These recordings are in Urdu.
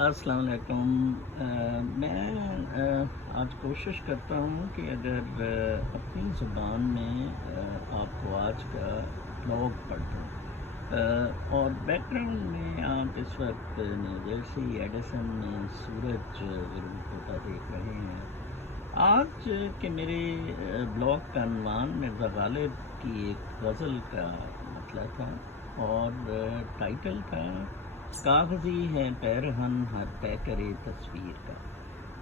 السلام علیکم۔ میں آج کوشش کرتا ہوں کہ اگر اپنی زبان میں آپ کو آج کا بلاگ پڑھ دوں، اور بیک گراؤنڈ میں آپ اس وقت نیو جرسی ایڈیسن میں سورج غروب ہوتا دیکھ رہے ہیں۔ آج کے میرے بلاگ کا عنوان مرزا غالب کی ایک غزل کا مطلع تھا، اور ٹائٹل تھا کاغذی ہے پیرہن ہر طے کرے تصویر کا۔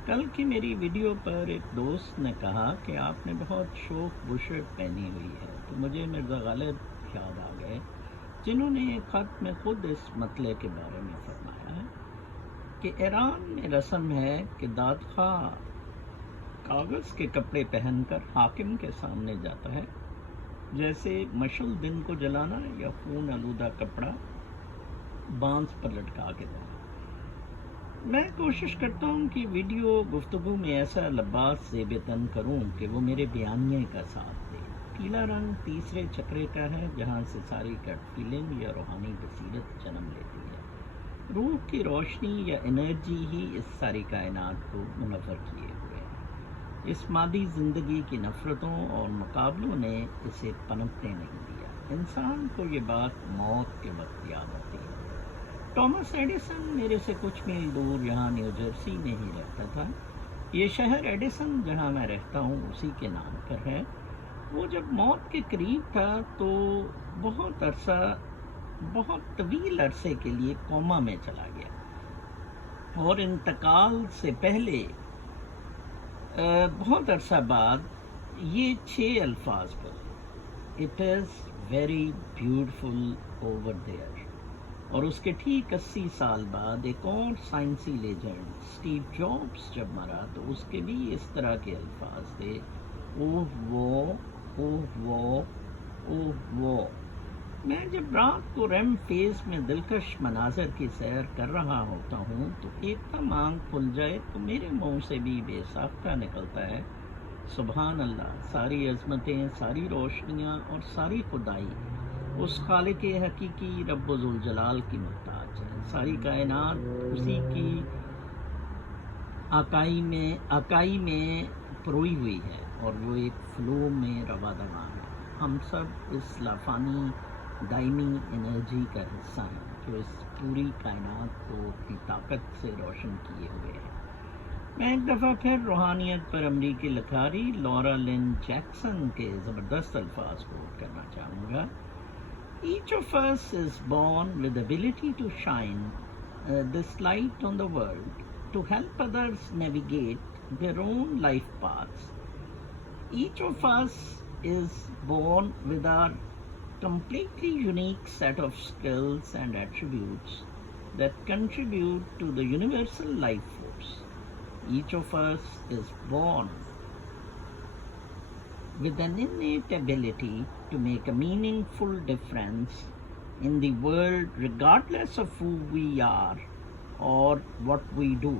کل کی میری ویڈیو پر ایک دوست نے کہا کہ آپ نے بہت شوق بشرٹ پہنی ہوئی ہے، تو مجھے مرزا غالب یاد آ گئے، جنہوں نے ایک خط میں خود اس مسئلے کے بارے میں فرمایا ہے کہ ایران میں رسم ہے کہ دادخواہ کاغذ کے کپڑے پہن کر حاکم کے سامنے جاتا ہے، جیسے مشعل دن کو جلانا یا خون آلودہ کپڑا بانس پر لٹکا کے دینا۔ میں کوشش کرتا ہوں کہ ویڈیو گفتگو میں ایسا لباس زیب تن کروں کہ وہ میرے بیانیے کا ساتھ دے۔ پیلا رنگ تیسرے چکرے کا ہے، جہاں سے ساری گٹ فیلنگ یا روحانی بصیرت جنم لیتی ہے۔ روح کی روشنی یا انرجی ہی اس ساری کائنات کو منور کیے ہوئے ہے۔ اس مادی زندگی کی نفرتوں اور مقابلوں نے اسے پنپنے نہیں دیا۔ انسان کو یہ بات موت کے وقت یاد آتی ہے۔ ٹامس ایڈیسن میرے سے کچھ میل دور یہاں نیو جرسی میں ہی رہتا تھا۔ یہ شہر ایڈیسن جہاں میں رہتا ہوں اسی کے نام پر ہے۔ وہ جب موت کے قریب تھا تو بہت طویل عرصے کے لیے کوما میں چلا گیا، اور انتقال سے پہلے بہت عرصہ بعد یہ 6 الفاظ بولے: it is very beautiful over there. اور اس کے ٹھیک 80 سال بعد ایک اور سائنسی لیجنڈ اسٹیو جابس جب مرا تو اس کے بھی اس طرح کے الفاظ تھے: اوہ وہ، اوہ وہ، اوہ وہ۔ میں جب رات کو ریم فیز میں دلکش مناظر کی سیر کر رہا ہوتا ہوں تو ایک دم آنکھ کھل جائے تو میرے منہ سے بھی بے ساختہ نکلتا ہے: سبحان اللہ، ساری عظمتیں، ساری روشنیاں اور ساری خدائی اس خالق حقیقی رب و ذوالجلال کی محتاج ہے۔ ساری کائنات اسی کی آکائی میں پروئی ہوئی ہے، اور وہ ایک فلو میں رواں دواں ہے۔ ہم سب اس لافانی دائمی انرجی کا حصہ ہیں جو اس پوری کائنات کو اپنی طاقت سے روشن کیے ہوئے ہے۔ میں ایک دفعہ پھر روحانیت پر امریکی لکھاری لورا لن جیکسن کے زبردست الفاظ کوٹ کرنا چاہوں گا: Each of us is born with the ability to shine this light on the world to help others navigate their own life paths. Each of us is born with our completely unique set of skills and attributes that contribute to the universal life force. Each of us is born with an innate ability to make a meaningful difference in the world regardless of who we are or what we do.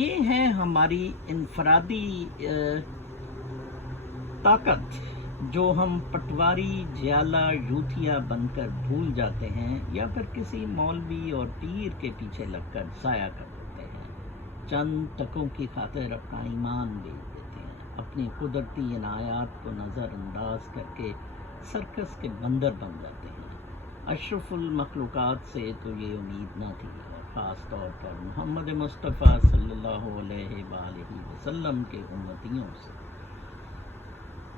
یہ ہے ہماری انفرادی طاقت جو ہم پٹواری، جیالہ، یوتھیا بن کر بھول جاتے ہیں یا پھر کسی مولوی اور پیر کے پیچھے لگ کر ضائع کر دیتے ہیں۔ چند ٹکوں کی خاطر اپنا ایمان بیچ دیتے ہیں، اپنی قدرتی عنایات کو نظر انداز کر کے سرکس کے بندر بن جاتے ہیں۔ اشرف المخلوقات سے تو یہ امید نہ تھی، اور خاص طور پر محمد مصطفیٰ صلی اللہ علیہ وآلہ وسلم کے امتیوں سے۔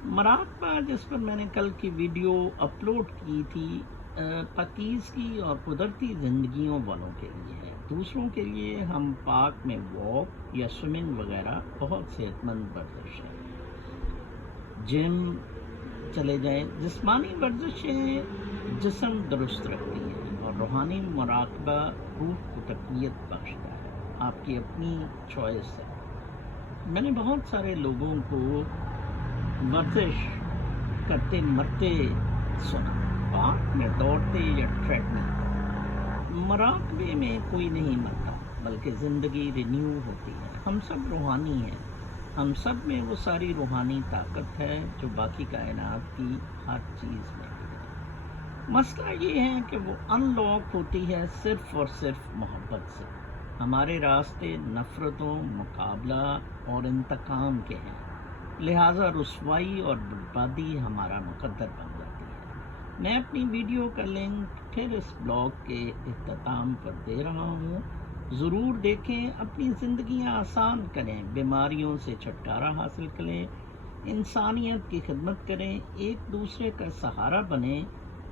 مراقبہ، جس پر میں نے کل کی ویڈیو اپلوڈ کی تھی، پاکیزگی اور قدرتی زندگیوں والوں کے لیے ہے۔ دوسروں کے لیے ہم پارک میں واک یا سوئمنگ وغیرہ بہت صحت مند ورزش ہے۔ جم چلے جائیں۔ جسمانی ورزشیں جسم درست رکھتی ہیں، اور روحانی مراقبہ روح کو تقویت بخشتا ہے۔ آپ کی اپنی چوائس ہے۔ میں نے بہت سارے لوگوں کو ورزش کرتے مرتے سنا، پارک میں دوڑتے یا ٹریڈ مل پر۔ مراقبے میں کوئی نہیں مرتا، بلکہ زندگی رینیو ہوتی ہے۔ ہم سب روحانی ہیں، ہم سب میں وہ ساری روحانی طاقت ہے جو باقی کائنات کی ہر چیز میں ہے۔ مسئلہ یہ ہے کہ وہ انلاک ہوتی ہے صرف اور صرف محبت سے۔ ہمارے راستے نفرتوں، مقابلہ اور انتقام کے ہیں، لہٰذا رسوائی اور بربادی ہمارا مقدر بن جاتی ہے۔ میں اپنی ویڈیو کا لنک پھر اس بلاگ کے اختتام پر دے رہا ہوں، ضرور دیکھیں، اپنی زندگیاں آسان کریں، بیماریوں سے چھٹکارا حاصل کریں، انسانیت کی خدمت کریں، ایک دوسرے کا سہارا بنیں،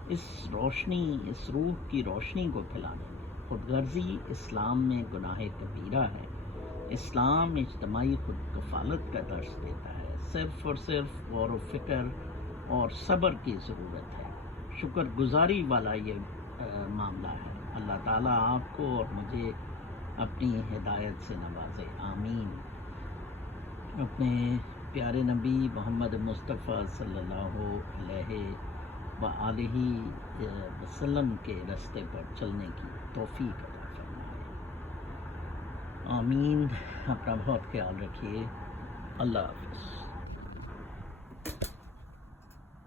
اس روح کی روشنی کو پھیلانے میں۔ خود غرضی اسلام میں گناہ کبیرہ ہے۔ اسلام اجتماعی خود کفالت کا درس دیتا ہے۔ صرف اور صرف غور و فکر اور صبر کی ضرورت ہے۔ شکر گزاری والا یہ معاملہ ہے۔ اللہ تعالیٰ آپ کو اور مجھے اپنی ہدایت سے نوازے، آمین۔ اپنے پیارے نبی محمد مصطفیٰ صلی اللہ علیہ وآلہ وسلم کے راستے پر چلنے کی توفیق عطا فرمائے، آمین۔ اپنا بہت خیال رکھیے، اللہ حافظ۔